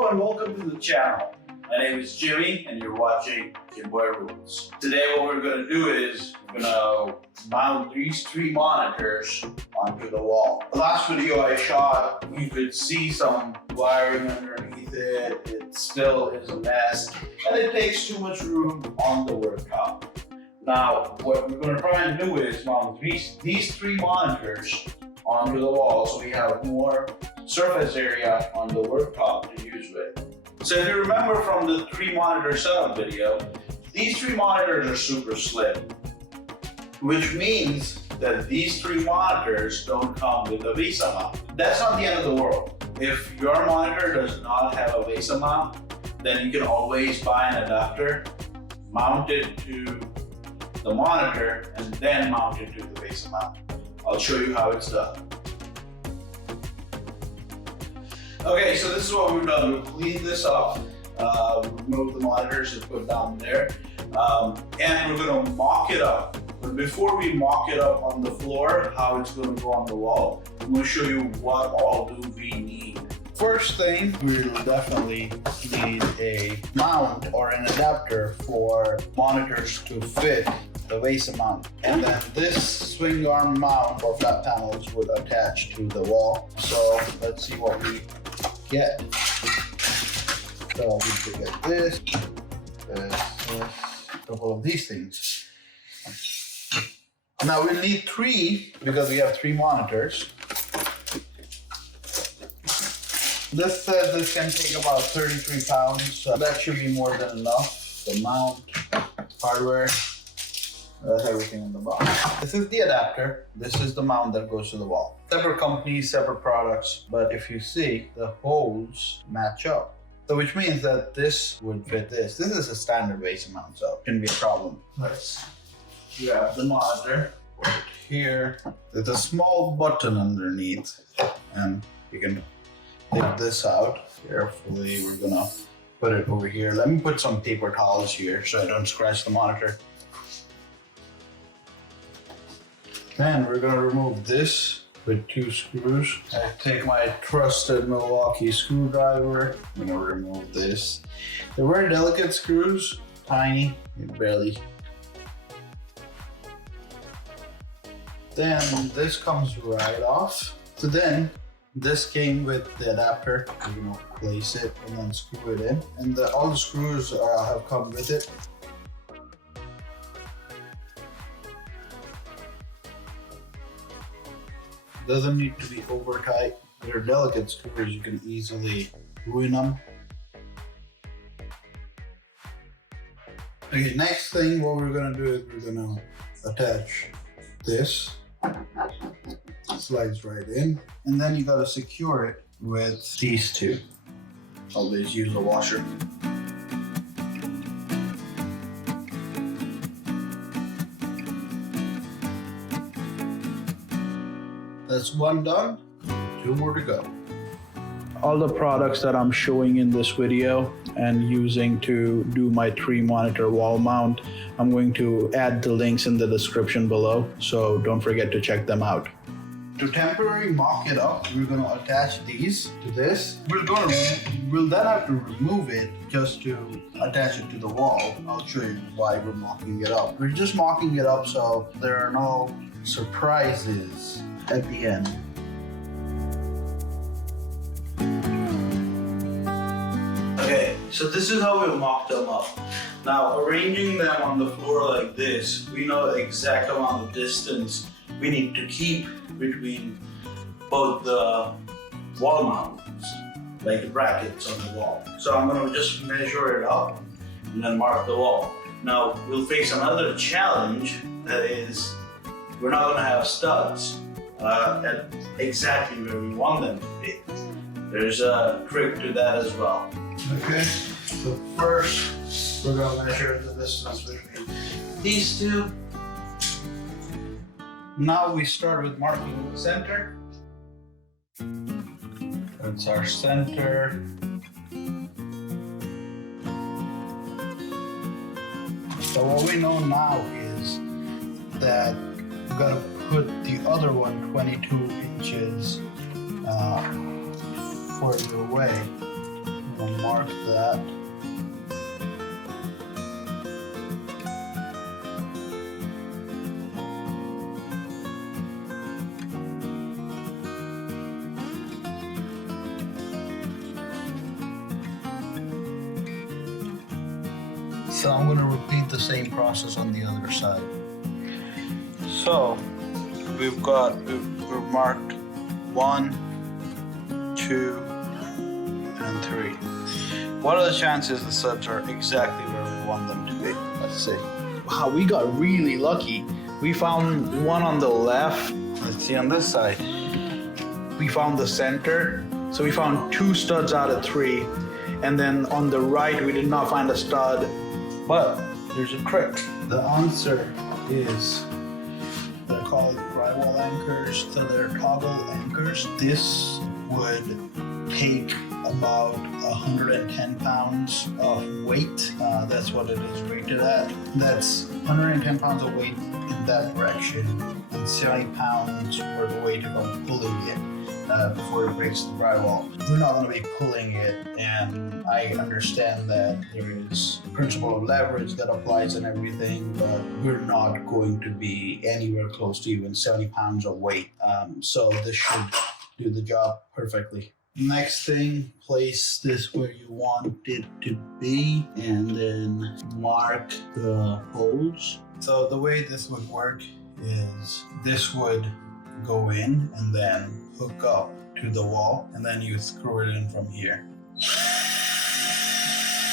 Hello and welcome to the channel. My name is Jimmy and you're watching Jimboyrulez. Today what we're going to do is we're going to mount these three monitors onto the wall. The last video I shot, you could see some wiring underneath it. It still is a mess and it takes too much room on the worktop. Now what we're going to try and do is mount these three monitors onto the wall so we have more surface area on the worktop to use with. So if you remember from the three monitor setup video, these three monitors are super slim, which means that these three monitors don't come with a vesa mount. That's not the end of the world. If your monitor does not have a vesa mount, then you can always buy an adapter, mount it to the monitor, and then mount it to the vesa mount. I'll show you how it's done. Okay, so this is what we've done. We've cleaned this up, remove the monitors and put down there, and we're going to mock it up. But before we mock it up on the floor, how it's going to go on the wall, I'm going to show you what all do we need. First thing, we'll definitely need a mount or an adapter for monitors to fit the vesa mount, and then this swing arm mount or flat panels would attach to the wall. So let's see what we get. So we could get this, a couple of these things. Now we'll need three because we have three monitors. This says this can take about 33 pounds, so that should be more than enough. The mount, hardware, that's everything in the box. This is the adapter. This is the mount that goes to the wall. Separate companies, separate products, but if you see, the holes match up. So which means that this would fit this. This is a standard vesa mount, so it shouldn't be a problem. Let's grab the monitor, put it here. There's a small button underneath, and you can take this out. Carefully, we're gonna put it over here. Let me put some paper towels here so I don't scratch the monitor. Then we're gonna remove this with two screws. I take my trusted Milwaukee screwdriver. I'm gonna remove this. They're very delicate screws, tiny, barely. Then this comes right off. So then this came with the adapter. You're gonna place it and then screw it in. And all the screws have come with it. Doesn't need to be over tight. They're delicate screws, you can easily ruin them. Okay, next thing what we're gonna do is we're gonna attach this. Slides right in. And then you gotta secure it with these two. Always use a washer. That's one done, two more to go. All the products that I'm showing in this video and using to do my three monitor wall mount, I'm going to add the links in the description below, so don't forget to check them out. To temporarily mock it up, we're going to attach these to this. We'll then have to remove it just to attach it to the wall. I'll show you why we're mocking it up. We're just mocking it up so there are no surprises at the end. Okay, so this is how we mock them up. Now, arranging them on the floor like this, we know the exact amount of distance we need to keep between both the wall mounts, like the brackets on the wall. So I'm gonna just measure it up and then mark the wall. Now, we'll face another challenge, that is, we're not gonna have studs at exactly where we want them to be. There's a trick to that as well. Okay, so first we're going to measure the distance between these two. Now we start with marking the center. That's our center. So what we know now is that we've got to put the other one 22 inches further away. And So I'm gonna repeat the same process on the other side. So we've marked 1, 2, and 3. What are the chances the studs are exactly where we want them to be? Let's see. Wow, we got really lucky. We found one on the left. Let's see on this side. We found the center. So we found 2 studs out of 3. And then on the right, we did not find a stud. But there's a trick. The answer is they're called drywall anchors. So they're toggle anchors. This would take about 110 pounds of weight. That's what it is rated at. That's 110 pounds of weight in that direction and 70 pounds worth of weight if I'm pulling it before it breaks the drywall. We're not going to be pulling it, and I understand that there is principle of leverage that applies and everything, but we're not going to be anywhere close to even 70 pounds of weight. So this should do the job perfectly. Next thing, place this where you want it to be and then mark the holes. So the way this would work is this would go in and then hook up to the wall, and then you screw it in from here.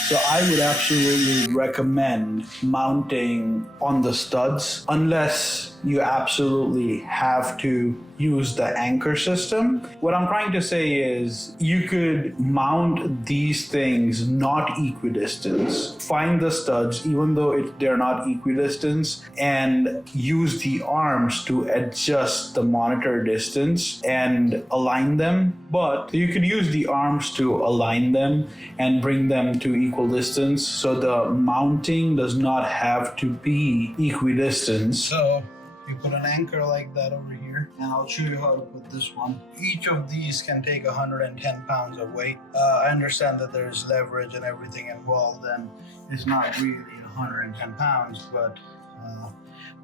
So I would absolutely recommend mounting on the studs unless you absolutely have to use the anchor system. What I'm trying to say is you could mount these things not equidistant. Find the studs, even though they're not equidistant, and use the arms to adjust the monitor distance and align them. But you could use the arms to align them and bring them to equal distance, so the mounting does not have to be equidistant. So you put an anchor like that over here, and I'll show you how to put this one. Each of these can take 110 pounds of weight. I understand that there's leverage and everything involved, and it's not really 110 pounds, but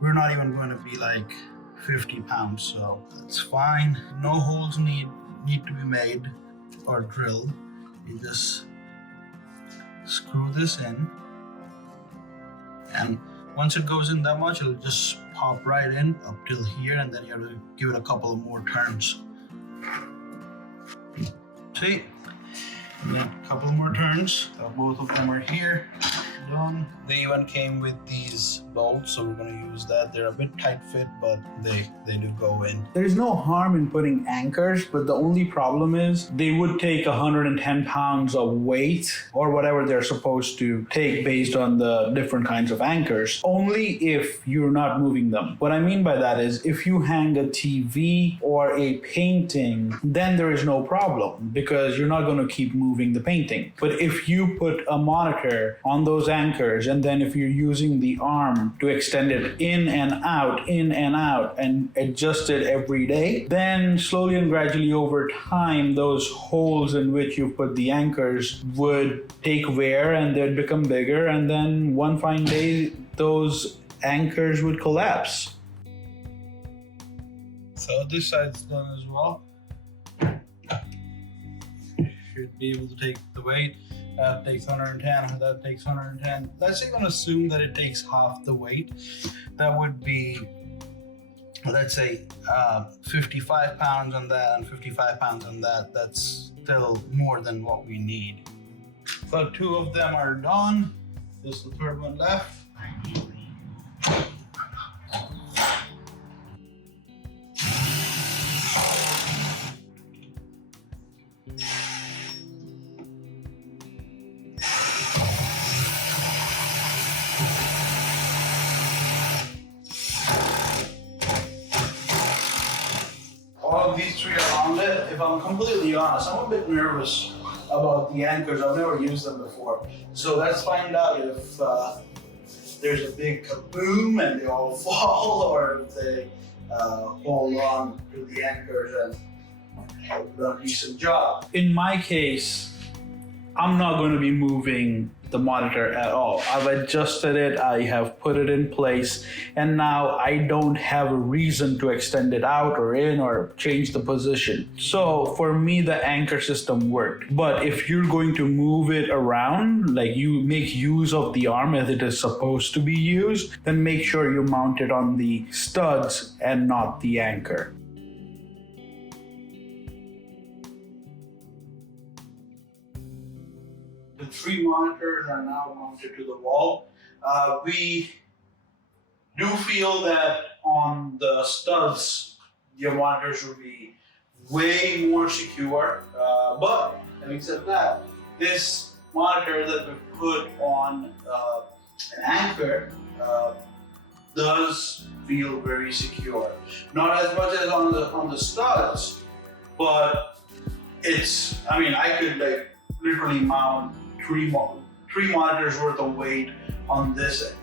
we're not even going to be like 50 pounds, so that's fine. No holes need to be made or drilled. You just screw this in, and once it goes in that much, it'll just pop right in up till here, and then you have to give it a couple of more turns. See? And then a couple more turns. So both of them are here. Done. They even came with these bolts, so we're going to use that. They're a bit tight fit, but they do go in. There's no harm in putting anchors, but the only problem is they would take 110 pounds of weight or whatever they're supposed to take based on the different kinds of anchors, only if you're not moving them. What I mean by that is if you hang a TV or a painting, then there is no problem because you're not going to keep moving the painting. But if you put a monitor on those anchors, and then if you're using the arm to extend it in and out, and adjust it every day, then slowly and gradually over time, those holes in which you put the anchors would take wear and they'd become bigger, and then one fine day, those anchors would collapse. So this side's done as well. Should be able to take the weight. That takes 110, that takes 110. Let's even assume that it takes half the weight. That would be, let's say, 55 pounds on that and 55 pounds on that. That's still more than what we need. So 2 of them are done. There's the 3rd one left. All of these 3 are on it. If I'm completely honest, I'm a bit nervous about the anchors. I've never used them before. So let's find out if there's a big kaboom and they all fall, or if they hold on to the anchors and have done a decent job. In my case, I'm not going to be moving the monitor at all. I've adjusted it, I have put it in place, and now I don't have a reason to extend it out or in or change the position. So for me, the anchor system worked. But if you're going to move it around, like you make use of the arm as it is supposed to be used, then make sure you mount it on the studs and not the anchor. The 3 monitors are now mounted to the wall. We do feel that on the studs, your monitors will be way more secure. But having said that, this monitor that we put on an anchor does feel very secure. Not as much as on the studs, but it's. I mean, I could like literally mount three monitors worth of weight on this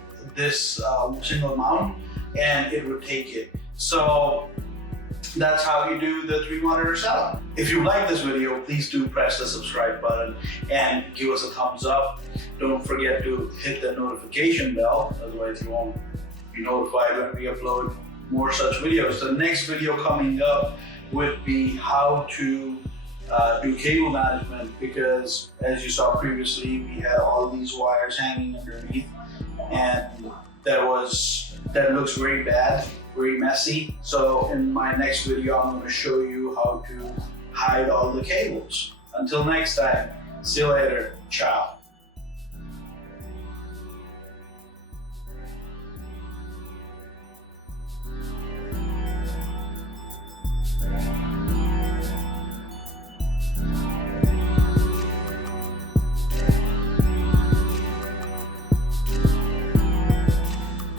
single mount, and it would take it. So that's how you do the 3 monitor setup. If you like this video, please do press the subscribe button and give us a thumbs up. Don't forget to hit the notification bell, otherwise you won't be notified when we upload more such videos. The next video coming up would be how to do cable management, because as you saw previously, we had all these wires hanging underneath, and that looks very bad, very messy. So in my next video, I'm going to show you how to hide all the cables. Until next time, see you later, ciao.